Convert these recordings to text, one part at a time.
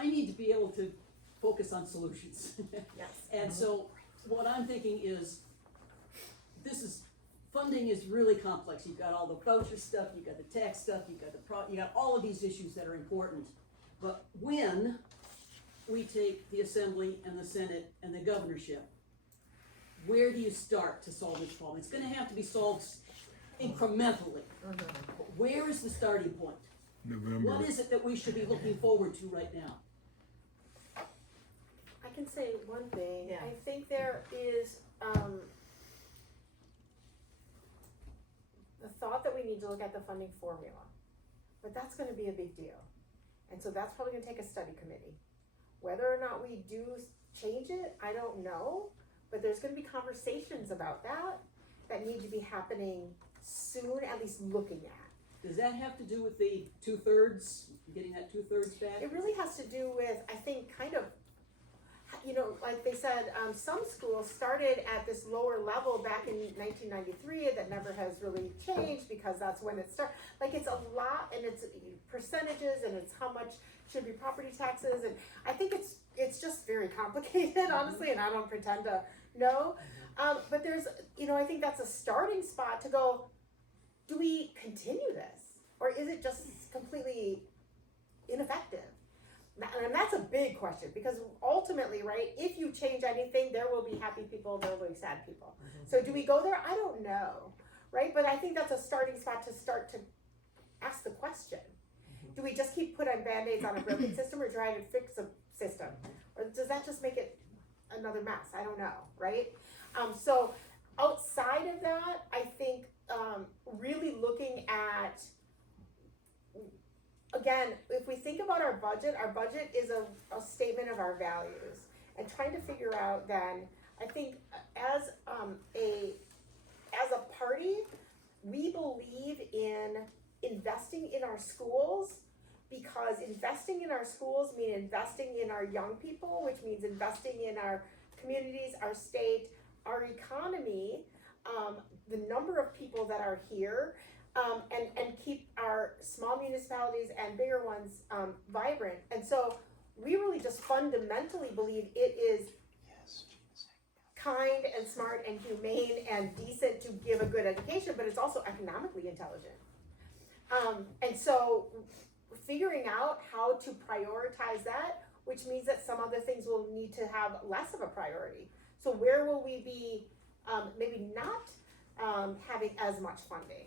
I need to be able to focus on solutions. Yes. And so what I'm thinking is, funding is really complex. You've got all the voucher stuff, you've got the tax stuff, you got all of these issues that are important. But when we take the Assembly and the Senate and the governorship, where do you start to solve this problem? It's gonna have to be solved incrementally. But where is the starting point? November. What is it that we should be looking forward to right now? I can say one thing. Yeah. I think there is the thought that we need to look at the funding formula, but that's going to be a big deal, and so that's probably going to take a study committee. Whether or not we do change it, I don't know, but there's going to be conversations about that need to be happening soon, at least looking at. Does that have to do with the 2/3, getting that 2/3 back? It really has to do with, I think, kind of, you know, like they said, some schools started at this lower level back in 1993 that never has really changed because that's when it started. Like, it's a lot, and it's percentages, and it's how much should be property taxes, and I think it's just very complicated, honestly, and I don't pretend to know. But there's, you know, I think that's a starting spot to go, do we continue this? Or is it just completely ineffective? And that's a big question, because ultimately, right, if you change anything, there will be happy people, there will be sad people. So do we go there? I don't know, right? But I think that's a starting spot to start to ask the question. Do we just keep putting Band-Aids on a broken system, or try to fix a system? Or does that just make it another mess? I don't know, right? So outside of that, I think really looking at, again, if we think about our budget is a statement of our values, and trying to figure out then, I think as a party, we believe in investing in our schools, because investing in our schools means investing in our young people, which means investing in our communities, our state, our economy, the number of people that are here, and keep our small municipalities and bigger ones vibrant. And so we really just fundamentally believe it is kind and smart and humane and decent to give a good education, but it's also economically intelligent. And so figuring out how to prioritize that, which means that some other things will need to have less of a priority. So where will we be maybe not having as much funding?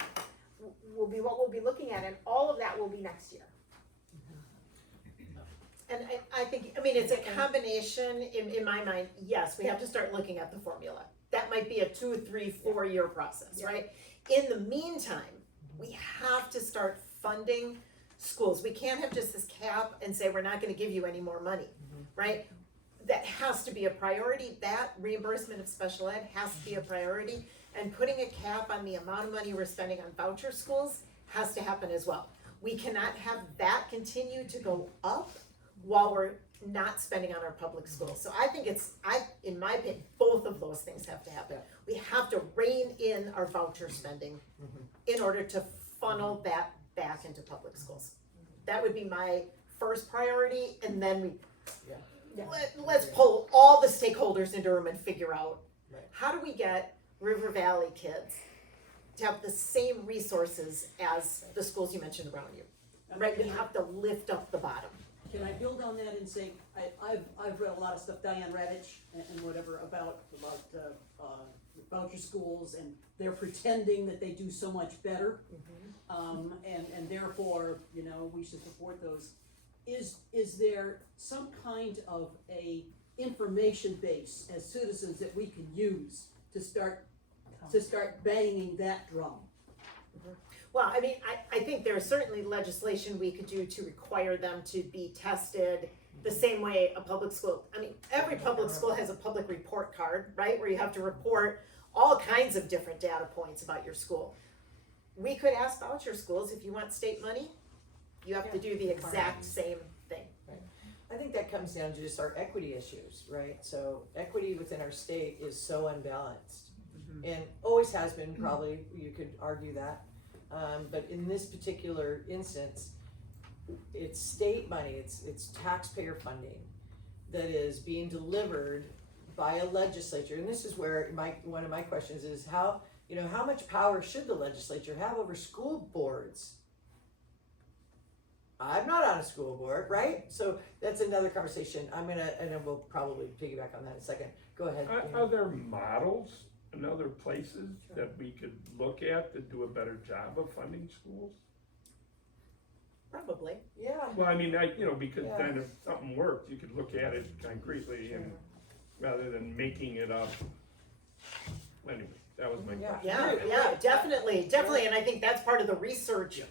Will be what we'll be looking at, and all of that will be next year. And I think, I mean, it's a combination, in my mind, yes, we have to start looking at the formula. That might be a 2, 3, 4 year process, right? In the meantime, we have to start funding schools. We can't have just this cap and say, we're not gonna give you any more money, right? That has to be a priority. That reimbursement of special ed has to be a priority. And putting a cap on the amount of money we're spending on voucher schools has to happen as well. We cannot have that continue to go up while we're not spending on our public schools. So I think in my opinion, both of those things have to happen. We have to rein in our voucher spending in order to funnel that back into public schools. That would be my first priority, and then let's pull all the stakeholders into a room and figure out how do we get River Valley kids to have the same resources as the schools you mentioned around you, right? We have to lift up the bottom. Can I build on that and say, I've read a lot of stuff, Diane Radich and whatever, about voucher schools, and they're pretending that they do so much better, and therefore, you know, we should support those. Is there some kind of a information base as citizens that we can use to start banging that drum? Well, I mean, I think there's certainly legislation we could do to require them to be tested the same way a public school, I mean, every public school has a public report card, right? Where you have to report all kinds of different data points about your school. We could ask voucher schools, if you want state money, you have to do the exact same thing. I think that comes down to just our equity issues, right? So equity within our state is so unbalanced, and always has been, probably, you could argue that. But in this particular instance, it's state money, it's taxpayer funding that is being delivered by a legislature, and this is where one of my questions is how much power should the legislature have over school boards? I'm not on a school board, right? So that's another conversation. And then we'll probably piggyback on that in a second. Go ahead. Are there models in other places that we could look at that do a better job of funding schools? Probably. Yeah. Well, I mean, because then if something worked, you could look at it concretely and rather than making it up. Anyway, that was my question. Yeah, definitely, and I think that's part of the research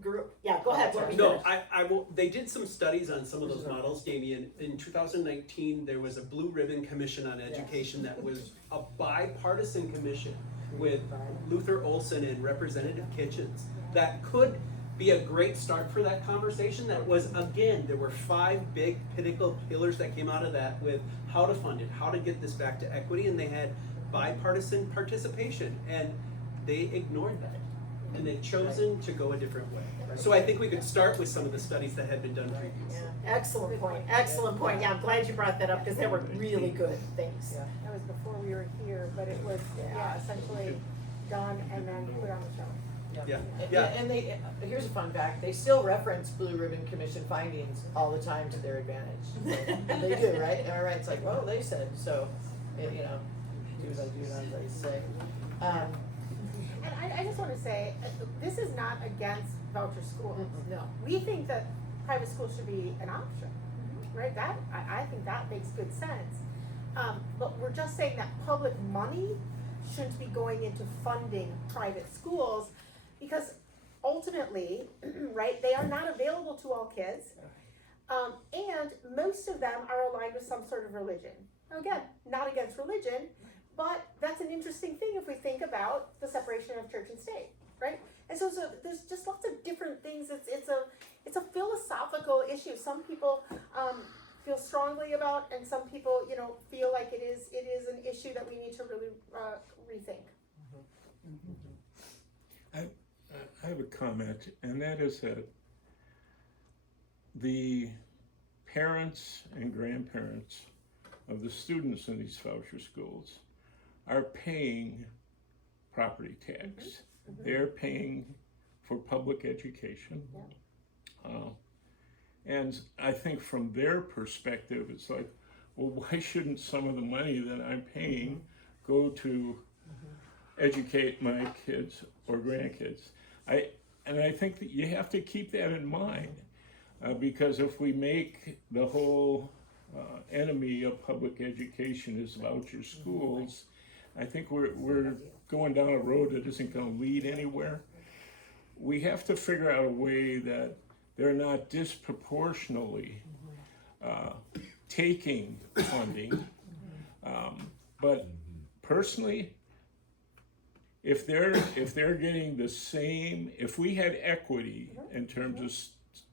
group. Yeah, go ahead. No, I will. They did some studies on some of those models, Jamie. In 2019, there was a Blue Ribbon Commission on Education that was a bipartisan commission with Luther Olson and Representative Kitchens that could be a great start for that conversation. That was, again, there were 5 big pinnacle pillars that came out of that with how to fund it, how to get this back to equity, and they had bipartisan participation, and they ignored that. And they've chosen to go a different way. So I think we could start with some of the studies that had been done previously. Excellent point. Yeah, I'm glad you brought that up because they were really good things. Yeah. That was before we were here, but it was, essentially done and then put on the show. And they here's a fun fact: they still reference Blue Ribbon Commission findings all the time to their advantage. They do, right? All right, it's like, well, they said so. Do as I do, not as I say. And I just want to say, this is not against voucher schools. No. We think that private schools should be an option, right? I think that makes good sense. But we're just saying that public money shouldn't be going into funding private schools because ultimately, right, they are not available to all kids. And most of them are aligned with some sort of religion. Now, again, not against religion, but that's an interesting thing if we think about the separation of church and state, right? And so there's just lots of different things. It's a philosophical issue. Some people feel strongly about, and some people, feel like it is an issue that we need to really rethink. I have a comment, and that is that the parents and grandparents of the students in these voucher schools are paying property tax. They're paying for public education. And I think from their perspective, it's like, well, why shouldn't some of the money that I'm paying go to educate my kids or grandkids? I think that you have to keep that in mind, because if we make the whole enemy of public education is voucher schools, I think we're going down a road that isn't going to lead anywhere. We have to figure out a way that they're not disproportionately taking funding. But personally, if they're getting the same, if we had equity in terms of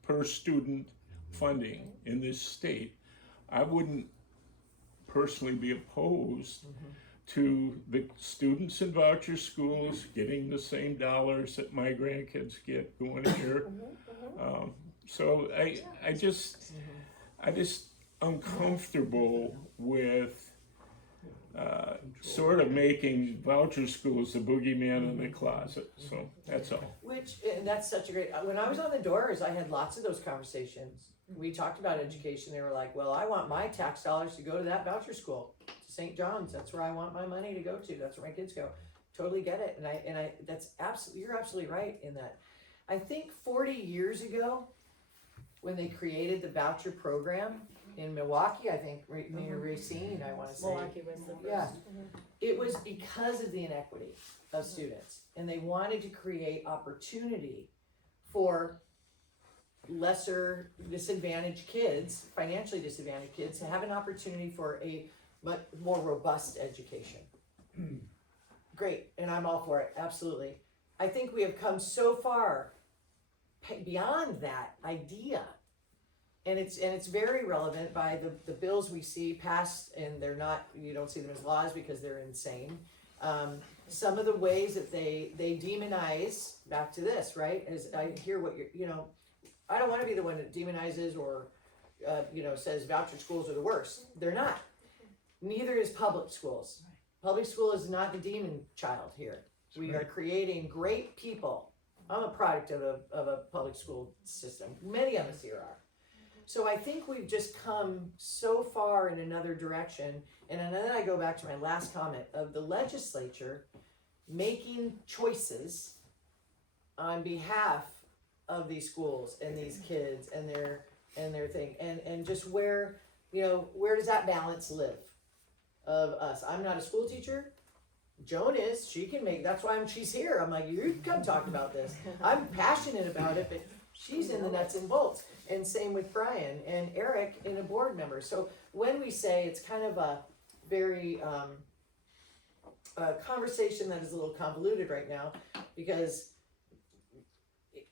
per student funding in this state, I wouldn't personally be opposed to the students in voucher schools getting the same dollars that my grandkids get going here. So I just uncomfortable with sort of making voucher schools the boogeyman in the closet. So that's all. And that's such a great. When I was on the Doors, I had lots of those conversations. We talked about education. They were like, "Well, I want my tax dollars to go to that voucher school, to St. John's. That's where I want my money to go to. That's where my kids go." Totally get it, and I that's absolutely, you're absolutely right in that. I think 40 years ago, when they created the voucher program in Milwaukee, I think near Racine, I want to say. Milwaukee was the first. Yeah, it was because of the inequity of students, and they wanted to create opportunity for lesser disadvantaged kids, financially disadvantaged kids, to have an opportunity for a much more robust education. Great, and I'm all for it, absolutely. I think we have come so far beyond that idea, and it's very relevant by the bills we see passed, and they're not, you don't see them as laws because they're insane. Some of the ways that they demonize, back to this, right, as I hear what I don't wanna be the one that demonizes or, says voucher schools are the worst. They're not. Neither is public schools. Public school is not the demon child here. We are creating great people. I'm a product of a public school system. Many of us here are. So I think we've just come so far in another direction. And then I go back to my last comment of the legislature making choices on behalf of these schools and these kids and their thing. And just where does that balance live of us? I'm not a school teacher. Joan is, she can make, that's why she's here. I'm like, you come talk about this. I'm passionate about it, but she's in the nuts and bolts. And same with Brian and Eric in a board member. So when we say it's kind of a very, a conversation that is a little convoluted right now, because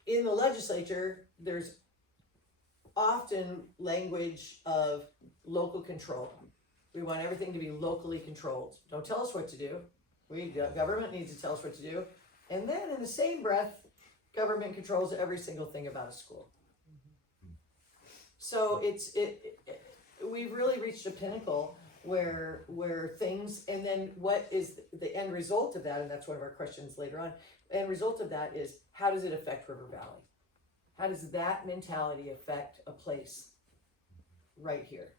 in the legislature, there's often language of local control. We want everything to be locally controlled. Don't tell us what to do. Government needs to tell us what to do. And then in the same breath, government controls every single thing about a school. So we've really reached a pinnacle where things, and then what is the end result of that, and that's one of our questions later on, end result of that is, how does it affect River Valley? How does that mentality affect a place right here?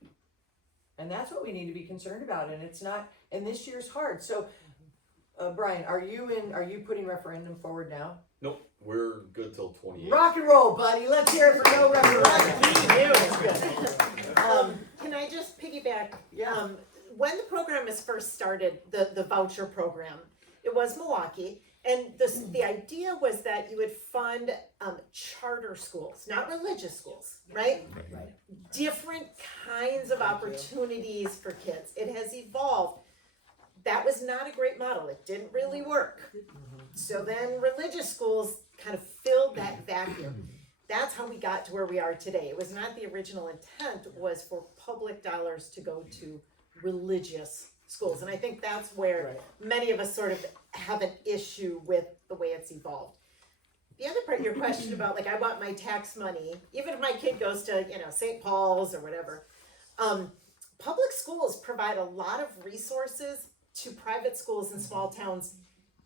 And that's what we need to be concerned about, and it's not, and this year's hard. So Brian, are you putting referendum forward now? Nope, we're good till 28. Rock and roll, buddy. Let's hear it for no referendum. Can I just piggyback? Yeah. When the program was first started, the voucher program, it was Milwaukee, and the idea was that you would fund charter schools, not religious schools, right? Right. Different kinds of opportunities for kids. It has evolved. That was not a great model. It didn't really work. So then religious schools kind of filled that vacuum. That's how we got to where we are today. It was not the original intent, was for public dollars to go to religious schools. And I think that's where many of us sort of have an issue with the way it's evolved. The other part of your question about, like, I want my tax money, even if my kid goes to, St. Paul's or whatever, public schools provide a lot of resources to private schools in small towns,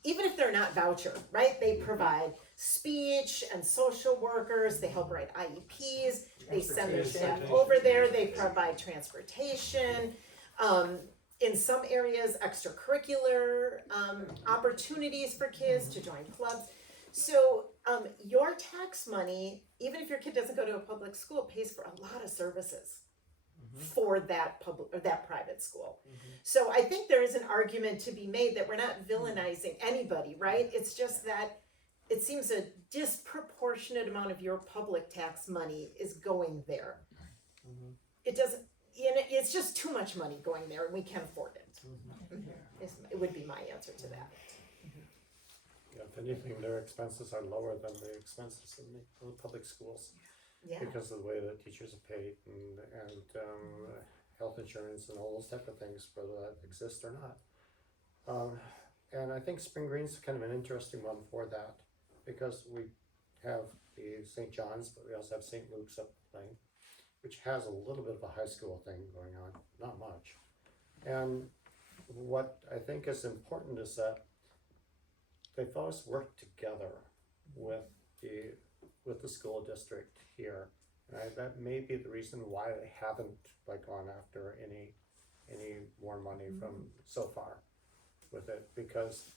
even if they're not voucher, right? They provide speech and social workers, they help write IEPs, they send their staff over there, they provide transportation, in some areas, extracurricular opportunities for kids to join clubs. So your tax money, even if your kid doesn't go to a public school, pays for a lot of services for that public or that private school. So I think there is an argument to be made that we're not villainizing anybody, right? It's just that it seems a disproportionate amount of your public tax money is going there. It doesn't, it's just too much money going there, and we can't afford it. It would be my answer to that. Yeah, if anything, their expenses are lower than the expenses in the public schools. Yeah. Because of the way that teachers are paid and health insurance and all those type of things, whether that exists or not. And I think Spring Green's kind of an interesting one for that, because we have the St. John's, but we also have St. Luke's up the lane, which has a little bit of a high school thing going on, not much. And what I think is important is that they've always worked together with the school district here. That may be the reason why they haven't gone after any more money from so far with it, because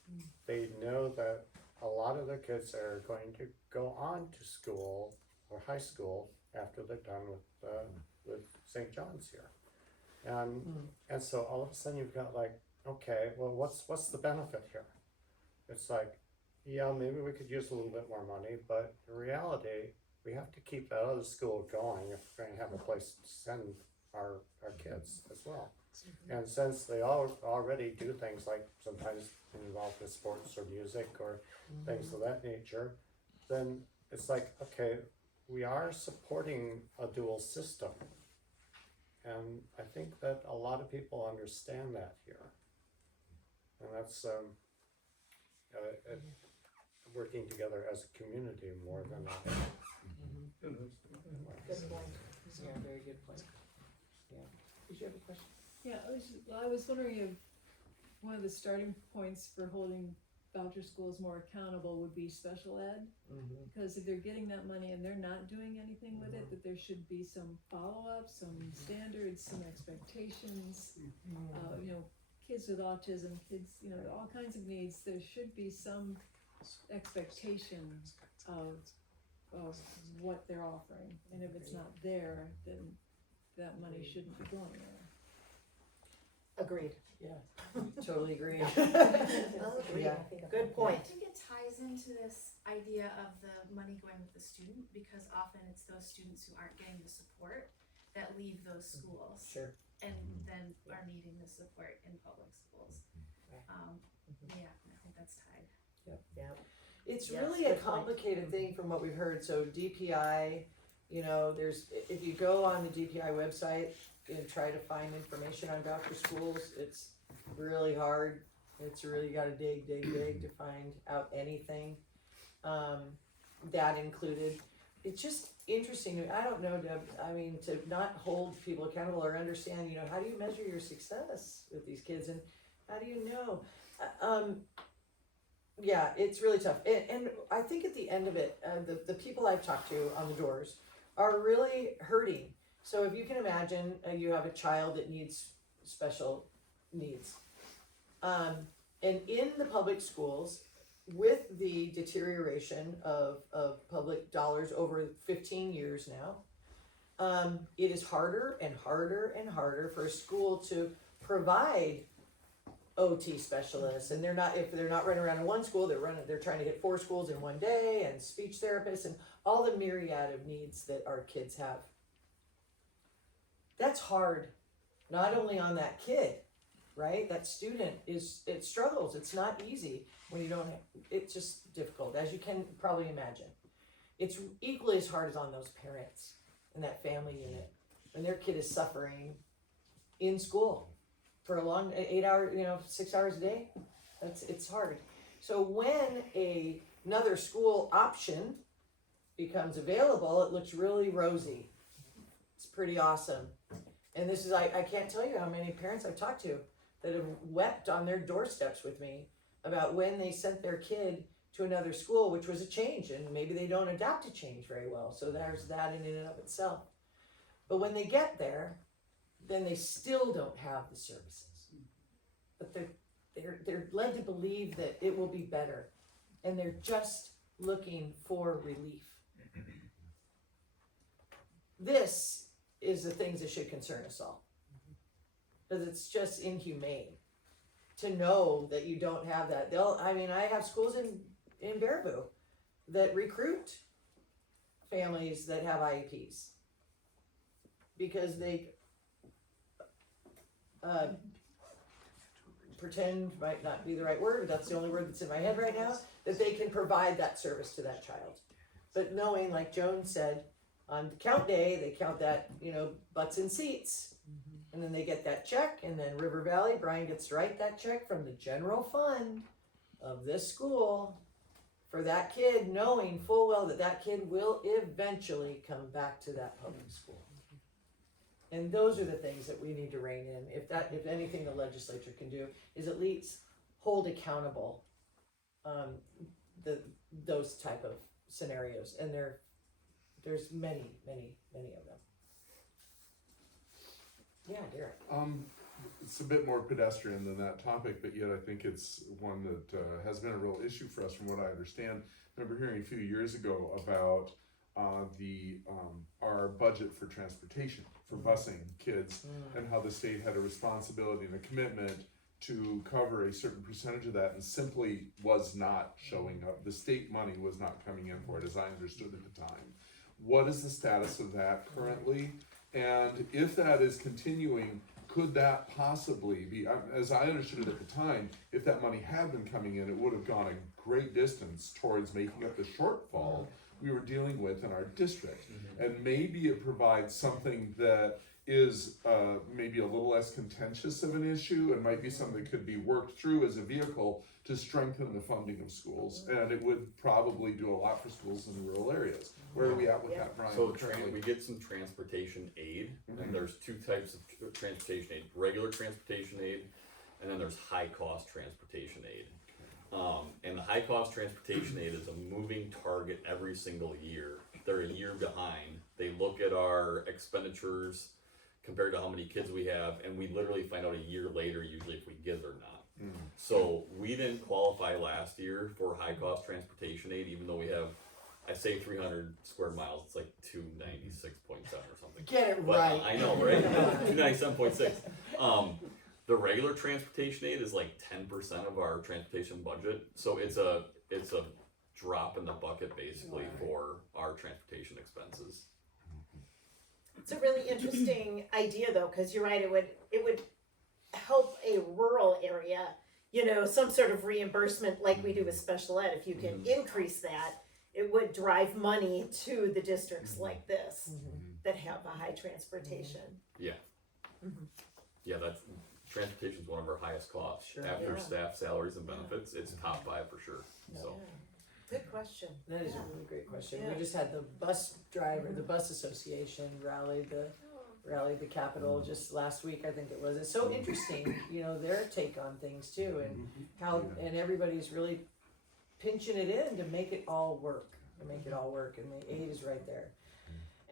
they know that a lot of their kids are going to go on to school or high school after they're done with St. John's here, and so all of a sudden you've got okay, well, what's the benefit here? It's yeah, maybe we could use a little bit more money, but in reality, we have to keep that other school going if we're going to have a place to send our kids as well. And since they already do things like sometimes involved with sports or music or things of that nature, then it's okay, we are supporting a dual system. And I think that a lot of people understand that here. And that's working together as a community more than And those- Good point. Yeah, very good point. Yeah. Did you have a question? Yeah, I was wondering if one of the starting points for holding voucher schools more accountable would be special ed. Mm-hmm. Because if they're getting that money and they're not doing anything with it, that there should be some follow-up, some standards, some expectations. Kids with autism, kids, all kinds of needs, there should be some expectation of what they're offering. And if it's not there, then that money shouldn't be going there. Agreed. Yeah, totally agree. Agreed. Yeah. Good I point. think it ties into this idea of the money going with the student, because often it's those students who aren't getting the support that leave those schools Sure. and then are needing the support in public schools. Yeah, I think that's tied. Yeah. It's Yes, really a good point. complicated thing from what we've heard. So DPI, if you go on the DPI website and try to find information on voucher schools, it's really hard. It's really, you gotta dig to find out anything, that included. It's just interesting. I don't know, Deb, to not hold people accountable or understand, how do you measure your success with these kids, and how do you know? Yeah, it's really tough. And I think at the end of it, the people I've talked to on the doors are really hurting. So if you can imagine, you have a child that needs special needs. And in the public schools, with the deterioration of public dollars over 15 years now, it is harder and harder and harder for a school to provide OT specialists, and if they're not running around in one school, they're trying to hit 4 schools in one day, and speech therapists, and all the myriad of needs that our kids have. That's hard, not only on that kid, right? That student it struggles. It's not easy when you don't it's just difficult, as you can probably imagine. It's equally as hard as on those parents in that family unit when their kid is suffering in school for a long 8 hour, 6 hours a day. It's hard. So when another school option becomes available, it looks really rosy. It's pretty awesome. And this is, I can't tell you how many parents I've talked to that have wept on their doorsteps with me about when they sent their kid to another school, which was a change, and maybe they don't adapt to change very well. So there's that in and of itself. But when they get there, then they still don't have the services. But they're led to believe that it will be better, and they're just looking for relief. This is the things that should concern us all, because it's just inhumane to know that you don't have that. I have schools in Baraboo that recruit families that have IEPs because they pretend might not be the right word, but that's the only word that's in my head right now, that they can provide that service to that child. But knowing, like Joan said, on count day, they count that, butts and seats, and then they get that check, and then River Valley, Brian gets to write that check from the general fund of this school for that kid, knowing full well that that kid will eventually come back to that public school. And those are the things that we need to rein in. If anything the legislature can do is at least hold accountable those type of scenarios, and there's many of them. Yeah, Derek. It's a bit more pedestrian than that topic, but yet I think it's one that has been a real issue for us from what I understand. I remember hearing a few years ago about our budget for transportation, for busing kids, and how the state had a responsibility and a commitment to cover a certain percentage of that, and simply was not showing up. The state money was not coming in for it, as I understood at the time. What is the status of that currently? And if that is continuing, could that possibly be, as I understood it at the time, if that money had been coming in, it would have gone a great distance towards making up the shortfall we were dealing with in our district. And maybe it provides something that is maybe a little less contentious of an issue and might be something that could be worked through as a vehicle to strengthen the funding of schools. And it would probably do a lot for schools in rural areas. Where are we at with that, Brian? So currently? we get some transportation aid, Mhm. and there's two types of transportation aid: regular transportation aid, and then there's high cost transportation aid. And the high cost transportation aid is a moving target every single year. They're a year behind. They look at our expenditures compared to how many kids we have, and we literally find out a year later usually if we get it or not. So we didn't qualify last year for high cost transportation aid, even though we have, I say 300 square miles, it's like 296.7 or something. Get it But right. I know, right? 297.6. The regular transportation aid is like 10% of our transportation budget, so it's a drop in the bucket basically for our transportation expenses. It's a really interesting idea though, cause you're right, it would help a rural area, you know, some sort of reimbursement like we do with special ed. If you can increase that, it would drive money to the districts like this that have a high transportation. Yeah. Yeah, that's, transportation's one of our highest costs. Sure. After Yeah. staff salaries and benefits, it's top 5 for sure, so. Good question. That is a Yeah. really great question. Yeah. We just had the bus association rally the Capitol just last week, I think it was. It's so interesting, you know, their take on things too, and how, and everybody's really pinching it in to make it all work, and the aid is right there.